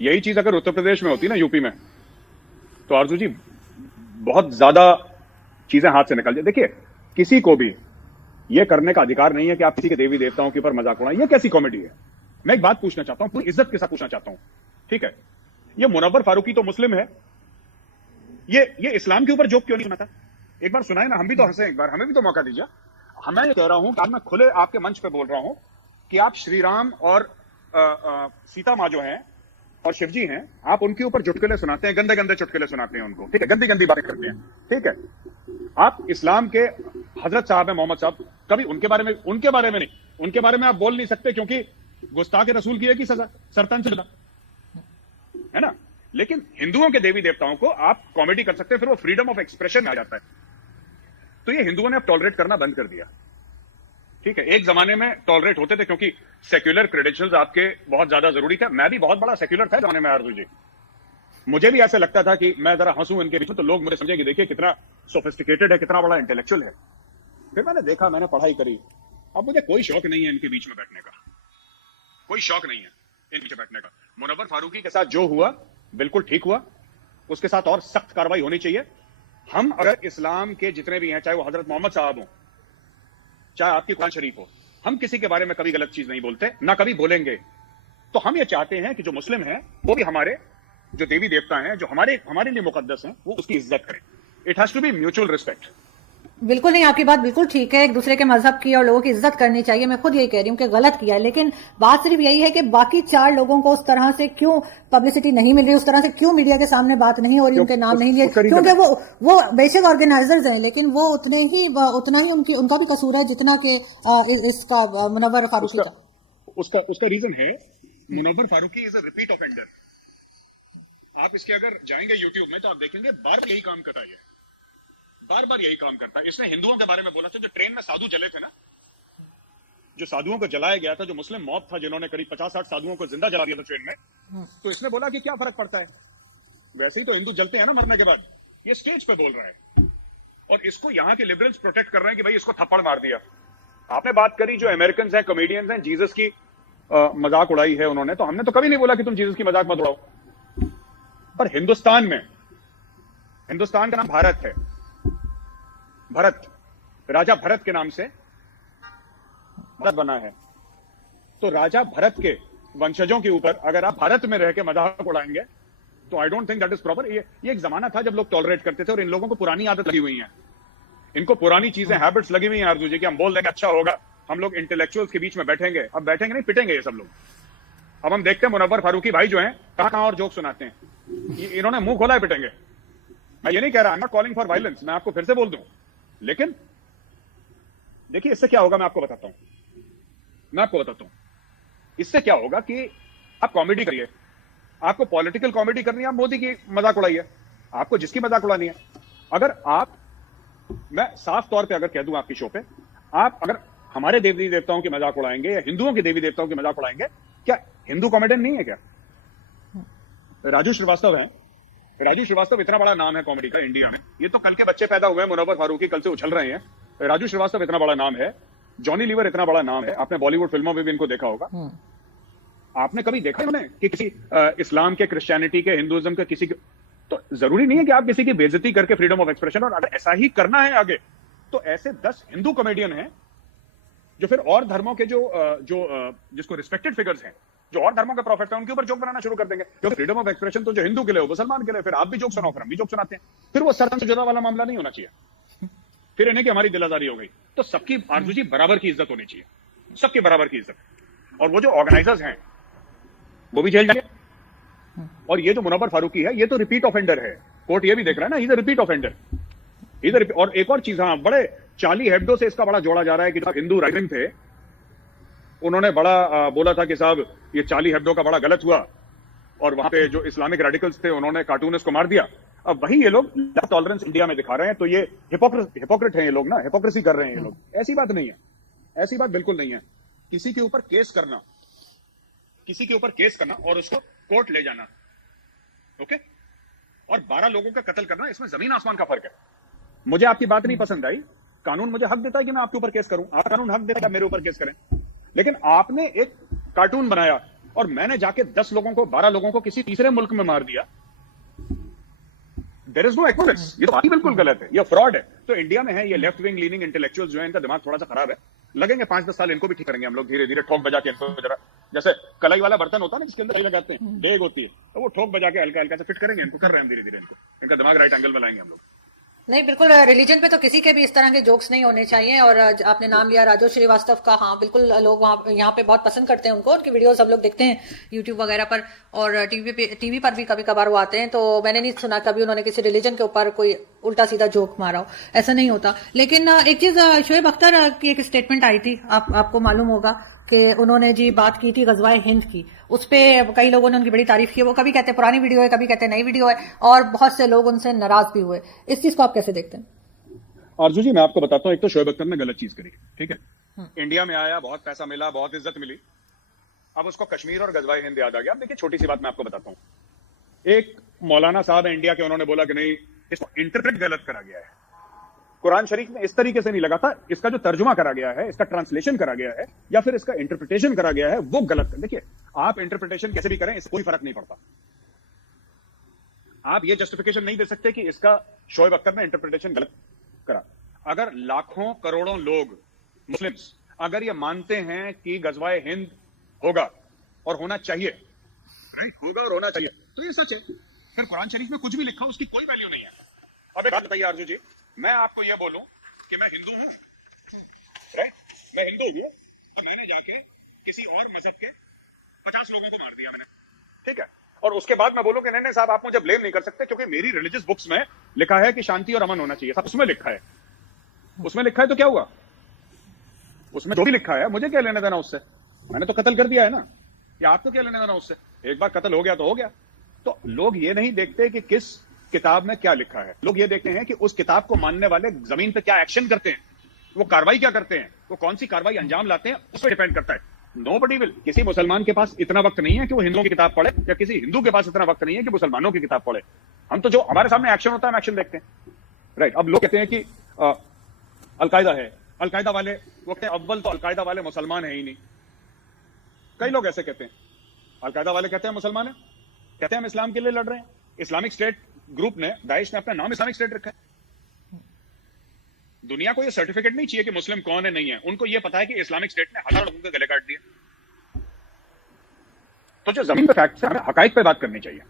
यही चीज अगर उत्तर प्रदेश में होती ना, यूपी में, तो आरजू जी बहुत ज्यादा चीजें हाथ से निकल जाए। देखिए, किसी को भी यह करने का अधिकार नहीं है कि आप किसी के देवी देवताओं के ऊपर मजाक उड़ाएं। ये कैसी कॉमेडी है? मैं एक बात पूछना चाहता हूं, पूरी इज्जत के साथ पूछना चाहता हूं, ठीक है, ये मुनव्वर फारूकी तो मुस्लिम है, ये इस्लाम के ऊपर जोक क्यों नहीं सुनाता? एक बार सुनाए ना, हम भी तो हंसे, एक बार हमें भी तो मौका दीजिए। मैं ये कह रहा हूं कि आज मैं खुले आपके मंच पे बोल रहा हूं कि आप श्री राम और सीता माँ जो हैं और शिव जी हैं, आप उनके ऊपर चुटकुले सुनाते हैं, गंदे गंदे चुटकुले सुनाते हैं उनको, ठीक है, गंदी गंदी बातें करते हैं, ठीक है। आप इस्लाम के हजरत साहब हैं मोहम्मद साहब, कभी उनके बारे में नहीं, उनके बारे में आप बोल नहीं सकते, क्योंकि गुस्ताखे रसूल की एक ही सजा, सरतन से जुदा, है ना। लेकिन हिंदुओं के देवी देवताओं को आप कॉमेडी कर सकते हैं, फिर वो फ्रीडम ऑफ एक्सप्रेशन में आ जाता है। तो ये हिंदुओं ने अब टॉलरेट करना बंद कर दिया, ठीक है। एक जमाने में टॉलरेट होते थे क्योंकि सेक्युलर क्रेडेंशियल्स आपके बहुत ज्यादा जरूरी थे। मैं भी बहुत बड़ा सेक्युलर था जमाने में आरजू जी, मुझे भी ऐसे लगता था कि मैं जरा हंसूं इनके बीच में तो लोग मुझे समझेंगे, देखिए कितना सोफिस्टिकेटेड है, कितना बड़ा इंटेलेक्चुअल है। फिर मैंने देखा, मैंने पढ़ाई करी, अब मुझे कोई शौक नहीं है इनके बीच में बैठने का, कोई शौक नहीं है इनके बीच में बैठने का। मुनव्वर फारूकी के साथ जो हुआ बिल्कुल ठीक हुआ, उसके साथ और सख्त कार्रवाई होनी चाहिए। हम अगर इस्लाम के जितने भी हैं, चाहे वो हजरत मोहम्मद साहब हो, चाहे आपकी कुरान शरीफ हो, हम किसी के बारे में कभी गलत चीज नहीं बोलते, ना कभी बोलेंगे। तो हम ये चाहते हैं कि जो मुस्लिम हैं वो भी हमारे जो देवी देवता हैं, जो हमारे लिए मुकद्दस हैं, वो उसकी इज्जत करें। It has to be mutual respect. बिल्कुल नहीं, आपकी बात बिल्कुल ठीक है, एक दूसरे के मजहब की और लोगों की इज्जत करनी चाहिए। मैं खुद यही कह रही हूँ कि गलत किया है, लेकिन बात सिर्फ यही है कि बाकी 4 लोगों को उस तरह से क्यों पब्लिसिटी नहीं मिल रही, उस तरह से क्यों मीडिया के सामने बात नहीं हो रही, उनके नाम नहीं लिए, क्योंकि वो बेशक ऑर्गेनाइजर्स हैं, लेकिन वो उतना ही उनका भी कसूर है जितना कि इसका मुनव्वर फारूकी का। उसका रीजन है, Munawar Faruqui is a repeat offender. आप इसके अगर जाएंगे यूट्यूब में तो आप देखेंगे बार यही काम करता है, बार यही काम करता है। इसने हिंदुओं के बारे में बोला था, जो ट्रेन में साधु जले थे ना, जो साधुओं को जलाया गया था, जो मुस्लिम मॉब था जिन्होंने करीब 50-60 साधुओं को जिंदा जला दिया था ट्रेन में, तो इसने बोला कि क्या फर्क पड़ता है, वैसे ही तो हिंदू जलते हैं ना मरने के बाद। ये स्टेज पे बोल रहा है और इसको यहाँ के लिबरल्स प्रोटेक्ट कर रहे हैं कि भाई इसको थप्पड़ मार दिया। आपने बात करी जो अमेरिकन हैं, कॉमेडियंस हैं, जीसस की मजाक उड़ाई है उन्होंने, तो हमने तो कभी नहीं बोला कि तुम जीसस की मजाक मत उड़ाओ। पर हिंदुस्तान का नाम भारत है, भरत, राजा भरत के नाम से भारत बना है। तो राजा भरत के वंशजों के ऊपर अगर आप भारत में रह के मजाक उड़ाएंगे तो I don't think that is proper. ये एक जमाना था जब लोग टॉलरेट करते थे, और इन लोगों को पुरानी आदत लगी हुई है, इनको पुरानी चीजें, हैबिट्स लगी हुई हैं आरजू जी, कि हम बोल देंगे अच्छा होगा, हम लोग इंटेलेक्चुअल्स के बीच में बैठेंगे। अब बैठेंगे नहीं, पिटेंगे ये सब लोग। अब हम देखते हैं मुनव्वर फारूकी भाई जो हैं कहां और जोक सुनाते हैं, इन्होंने मुंह खोला है, पिटेंगे। मैं ये नहीं कह रहा, I am not calling for violence, मैं आपको फिर से बोल दूं, लेकिन देखिए इससे क्या होगा, मैं आपको बताता हूं। इससे क्या होगा कि आप कॉमेडी करिए, आपको पॉलिटिकल कॉमेडी करनी है, आप मोदी की मजाक उड़ाइए, आपको जिसकी मजाक उड़ानी है। अगर आप, मैं साफ तौर पे अगर कह दूं आपकी शो पे, आप अगर हमारे देवी देवताओं की मजाक उड़ाएंगे या हिंदुओं के देवी देवताओं की मजाक उड़ाएंगे, क्या हिंदू कॉमेडियन नहीं है क्या? राजू श्रीवास्तव है, राजू श्रीवास्तव इतना बड़ा नाम है कॉमेडी का इंडिया में, ये तो कल के बच्चे पैदा हुए हैं, मुनव्वर फारूकी कल से उछल रहे हैं। राजू श्रीवास्तव इतना बड़ा नाम है, जॉनी लीवर इतना बड़ा नाम है, आपने बॉलीवुड फिल्मों में भी इनको देखा होगा। आपने कभी देखा है उन्हें कि किसी इस्लाम के, क्रिश्चियनिटी के, हिंदुइज्म के किसी के, तो जरूरी नहीं है कि आप किसी की बेइज्जती करके फ्रीडम ऑफ एक्सप्रेशन, और अगर ऐसा ही करना है आगे तो ऐसे 10 हिंदू कॉमेडियन हैं जो फिर और धर्मों के जिसको रिस्पेक्टेड फिगर्स हैं, जो और धर्मों के प्रॉफिट हैं, उनके ऊपर जोक बनाना शुरू कर देंगे। क्योंकि फ्रीडम ऑफ एक्सप्रेशन तो जो हिंदू के लिए हो, मुसलमान के लिए, फिर आप भी जोक सुनाओ, फिर हम भी जोक सुनाते हैं। फिर वो सरहद से जुदा वाला मामला नहीं होना चाहिए, फिर इन्हें कि हमारी दिलाजारी हो गई। तो सबकी आरजू जी बराबर की इज्जत होनी चाहिए, सबकी बराबर की इज्जत। और वो जो ऑर्गेनाइजर्स हैं वो भी जेल जाएंगे। और ये जो मुनव्वर फारूकी है, ये तो रिपीट ऑफेंडर है, कोर्ट ये भी देख रहा है ना, इज अ रिपीट ऑफेंडर इधर। और एक और चीज, हाँ, बड़े चार्ली हेब्डो से इसका बड़ा जोड़ा जा रहा है कि हिंदू राइटिंग थे, उन्होंने बड़ा बोला था कि साहब ये चार्ली हेब्डो का बड़ा गलत हुआ, और वहां पे जो इस्लामिक रेडिकल्स थे उन्होंने कार्टूनिस्ट को मार दिया। अब वही ये लोग टॉलरेंस इंडिया में दिखा रहे हैं, तो ये हिपोक्रेट हैं ये लोग ना, हिपोक्रेसी कर रहे हैं ये लोग। ऐसी बात नहीं है, ऐसी बात बिल्कुल नहीं है। किसी के ऊपर केस करना, किसी के ऊपर केस करना और उसको कोर्ट ले जाना, ओके, और 12 लोगों का कत्ल करना, इसमें जमीन आसमान का फर्क है। मुझे आपकी बात नहीं पसंद आई, कानून मुझे हक देता है कि मैं आपके ऊपर केस करूं, आप कानून हक देता है मेरे ऊपर केस करें, लेकिन आपने एक कार्टून बनाया और मैंने जाके 10 लोगों को 12 लोगों को किसी तीसरे मुल्क में मार दिया, देयर इज नो एक्विवेलेंस। ये तो बात ही बिल्कुल गलत है, ये फ्रॉड है। तो इंडिया में है ये लेफ्ट विंग लीनिंग इंटेलेक्चुअल्स जो है, इनका दिमाग थोड़ा सा खराब है, लगेंगे 5-10 साल, इनको भी ठीक करेंगे हम लोग धीरे धीरे, ठोक बजा के इनको जरा, जैसे कलाई वाला बर्तन होता है ना जिसके अंदर लगाते हैं, डेग होती है, तो वो ठोक बजा के हल्का हल्का से फिट करेंगे इनको, कर रहे हैं हम धीरे धीरे इनको, इनका दिमाग राइट एंगल में लाएंगे हम लोग। नहीं, बिल्कुल रिलीजन पे तो किसी के भी इस तरह के जोक्स नहीं होने चाहिए। और आपने नाम लिया राजू श्रीवास्तव का, हाँ बिल्कुल, लोग वहाँ यहाँ पे बहुत पसंद करते हैं उनको, उनकी वीडियोस हम लोग देखते हैं यूट्यूब वगैरह पर, और टीवी पर भी कभी कभार वो आते हैं, तो मैंने नहीं सुना कभी उन्होंने किसी रिलीजन के ऊपर कोई उल्टा सीधा जोक मारा हो, ऐसा नहीं होता। लेकिन एक चीज, शोएब अख्तर की एक स्टेटमेंट आई थी, आपको मालूम होगा कि उन्होंने जी बात की थी गजवाए हिंद की, उस पे कई लोगों ने उनकी बड़ी तारीफ की। वो कभी कहते हैं पुरानी वीडियो है, कभी कहते हैं नई वीडियो है, और बहुत से लोग उनसे नाराज भी हुए। इस चीज को आप कैसे देखते हैं? आरजू जी, मैं आपको बताता हूं, एक तो शोएब अख्तर ने गलत चीज करी, ठीक है, इंडिया में आया, बहुत पैसा मिला, बहुत इज्जत मिली, अब उसको कश्मीर और गजवाए हिंद याद आ गया। अब देखिए, छोटी सी बात मैं आपको बताता हूं, एक मौलाना साहब है इंडिया के, उन्होंने बोला कि नहीं, इसको इंटरप्रेट गलत करा गया है, कुरान शरीफ में इस तरीके से नहीं लगा था, इसका जो तर्जुमा करा गया है, इसका ट्रांसलेशन करा गया है, या फिर इसका इंटरप्रिटेशन करा गया है, वो गलत है। देखिए, आप इंटरप्रिटेशन कैसे भी करें, इससे कोई फर्क नहीं पड़ता, आप ये जस्टिफिकेशन नहीं दे सकते कि इसका शोएब अख्तर ने इंटरप्रिटेशन गलत करा। अगर लाखों करोड़ों लोग मुस्लिम्स अगर ये मानते हैं कि गजवाए हिंद होगा और होना चाहिए, राइट, होगा और होना चाहिए, तो ये सच है। फिर कुरान शरीफ में कुछ भी लिखा हो उसकी कोई वैल्यू नहीं है। अब एक बात बताइए आरजू जी, मैं आपको यह बोलूं कि मैं हिंदू हूं, राइट, मैं हिंदू हूं, तो मैंने जाके किसी और मजहब के 50 लोगों को मार दिया मैंने, ठीक है, और उसके बाद मैं बोलूं कि नहीं नहीं साहब, आप मुझे ब्लेम नहीं कर सकते क्योंकि मेरी रिलीजियस बुक्स में लिखा है कि शांति और अमन होना चाहिए, सब उसमें लिखा है, उसमें लिखा है, तो क्या हुआ, उसमें जो भी लिखा है मुझे क्या लेना देना उससे, मैंने तो कत्ल कर दिया है ना, या आपको क्या लेना देना उससे, एक बार कत्ल हो गया तो हो गया। तो लोग ये नहीं देखते कि किस किताब में क्या लिखा है, लोग ये देखते हैं कि उस किताब को मानने वाले जमीन पे क्या एक्शन करते हैं, वो कार्रवाई क्या करते हैं, वो कौन सी कार्रवाई अंजाम लाते हैं, उस पर डिपेंड करता है। नोबडी विल, किसी मुसलमान के पास इतना वक्त नहीं है कि वो हिंदुओं की किताब पढ़े, या किसी हिंदू के पास इतना वक्त नहीं है कि मुसलमानों की किताब पढ़े। हम तो जो हमारे सामने एक्शन होता है हम एक्शन देखते हैं, राइट। अब लोग कहते हैं कि अलकायदा है, अलकायदा वाले, वो कहते हैं अव्वल तो अलकायदा वाले मुसलमान है ही नहीं, कई लोग ऐसे कहते हैं, अलकायदा वाले कहते हैं मुसलमान है, कहते हैं हम इस्लाम के लिए लड़ रहे हैं, इस्लामिक स्टेट ग्रुप ने, दाइश ने अपना नाम इस्लामिक स्टेट रखा है। दुनिया को ये सर्टिफिकेट नहीं चाहिए कि मुस्लिम कौन है नहीं है, उनको ये पता है कि इस्लामिक स्टेट ने हजारों लोगों के गले काट दिए। तो जो जमीन पे फैक्ट्स है, हमें हकाइक पे बात करनी चाहिए।